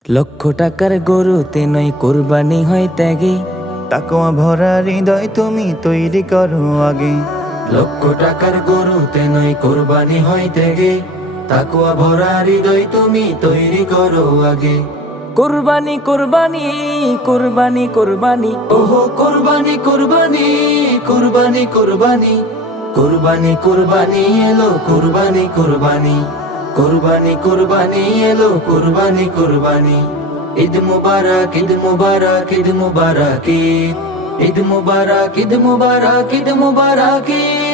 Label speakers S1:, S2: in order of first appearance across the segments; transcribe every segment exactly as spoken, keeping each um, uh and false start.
S1: লক্ষ টাকার গরুতে নয় কোরবানি হয় ত্যাগে,
S2: তাকওয়া ভরা হৃদয় তুমি তৈরি করো আগে।
S1: লক্ষ টাকার গরুতে নয় কোরবানি হয় ত্যাগে, তাকওয়া ভরা হৃদয় তুমি তৈরি করো আগে। কোরবানি কোরবানি কোরবানি কোরবানি ওহো কোরবানি কোরবানি কোরবানি কোরবানি কোরবানি কোরবানি এলো কোরবানি কোরবানি কোরবানি কোরবানি এলো কোরবানি কোরবানি। ঈদ মুবারক ঈদ মুবারক ঈদ মুবারক ঈদ মুবারক ঈদ মুবারক ঈদ মুবারক।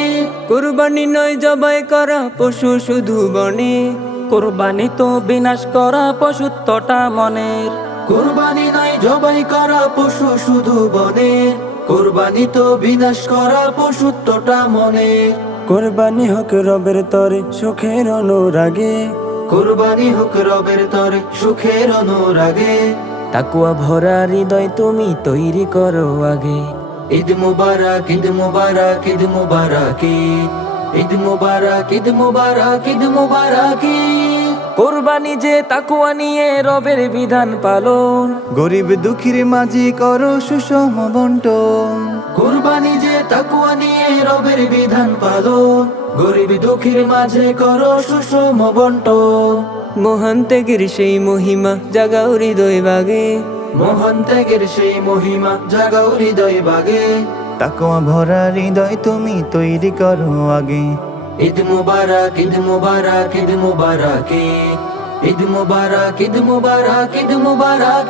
S3: কুরবানি নয় জবাই করা পশু শুধু বনে, কুরবানি তো বিনাশ করা পশুত্বটা মনের।
S1: কোরবানি নয় জবাই করা পশু শুধু বনে, কোরবানি তো বিনাশ করা পশুত্বটা মনে।
S3: কুরবানি হোক রবের তরে সুখের অনুরাগে,
S1: কোরবানি হোক রবের তরে সুখের অনুরাগে, তাকওয়া ভরা হৃদয় তুমি তৈরি করো আগে। ঈদ মুবারক ঈদ মুবারক ঈদ মুবারক ঈদ মুবারক ঈদ মুবারক ঈদ মুবারক। কোরবানি যে তাকওয়া নিয়ে রবের বিধান পালন,
S2: গরিব দুঃখীর মাঝে করো সুষম বন্টন।
S1: কোরবানি যে তাকওয়া নিয়ে রবের বিধান পালন, গরিব দুঃখীর মাঝে করো সুষম বন্টন।
S3: মহান ত্যাগের সেই মহিমা জাগাও হৃদয় বাগে,
S1: মহান ত্যাগের সেই মহিমা জাগাও হৃদয় বাগে।
S2: তাকওয়া ভরা হৃদয় তুমি তৈরি করো আগে।
S1: ঈদ মুবারক ঈদ মুবারক ঈদ মুবারক ঈদ মুবারক ঈদ মুবারক ঈদ মুবারক।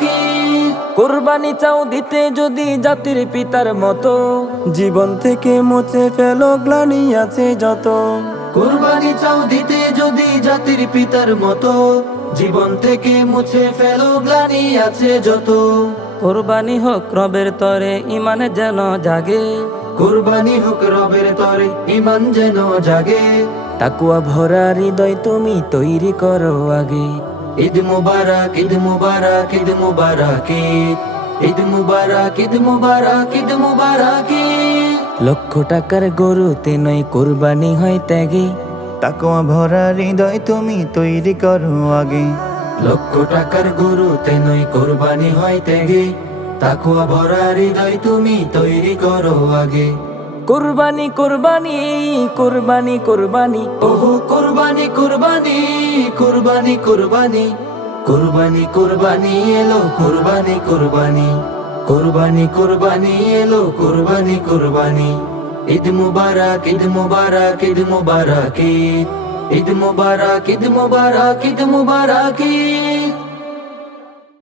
S1: কোরবানি চাও দিতে যদি জাতির পিতার মতো,
S3: জীবন থেকে মুছে ফেলো গ্লানি আছে যত।
S1: কোরবানি চাও দিতে যদি জাতির পিতার মতো, জীবন থেকে মুছে ফেলো গ্লানি আছে যত।
S3: কুরবানি হোক রবের তরে ইমান যেন জাগে,
S1: কোরবানি হোক রবের তরে ইমান যেন জাগে, তাকওয়া ভরা হৃদয় তুমি তৈরি করো আগে। ঈদ মুবারক ঈদ মুবারক ঈদ মুবারক ঈদ মুবারক ঈদ মুবারক ঈদ মুবারক। লক্ষ টাকার গরুতে নয় কোরবানি হয় ত্যাগে,
S2: তাকওয়া ভরা হৃদয় তুমি তৈরি করো আগে।
S1: লক্ষ টাকার গরুতে নয় কোরবানি হয় ত্যাগে, তাকওয়া ভরা হৃদয় তুমি তৈরি করো আগে। কোরবানি কোরবানি কোরবানি কোরবানি ওহো কোরবানি কোরবানি কোরবানি কোরবানি কোরবানি কোরবানি এলো কোরবানি কোরবানি কোরবানি কোরবানি এলো কোরবানি কোরবানি। ঈদ মুবারক ঈদ মুবারক ঈদ মুবারক ঈদ মুবারক ঈদ মুবারক ঈদ মুবারক।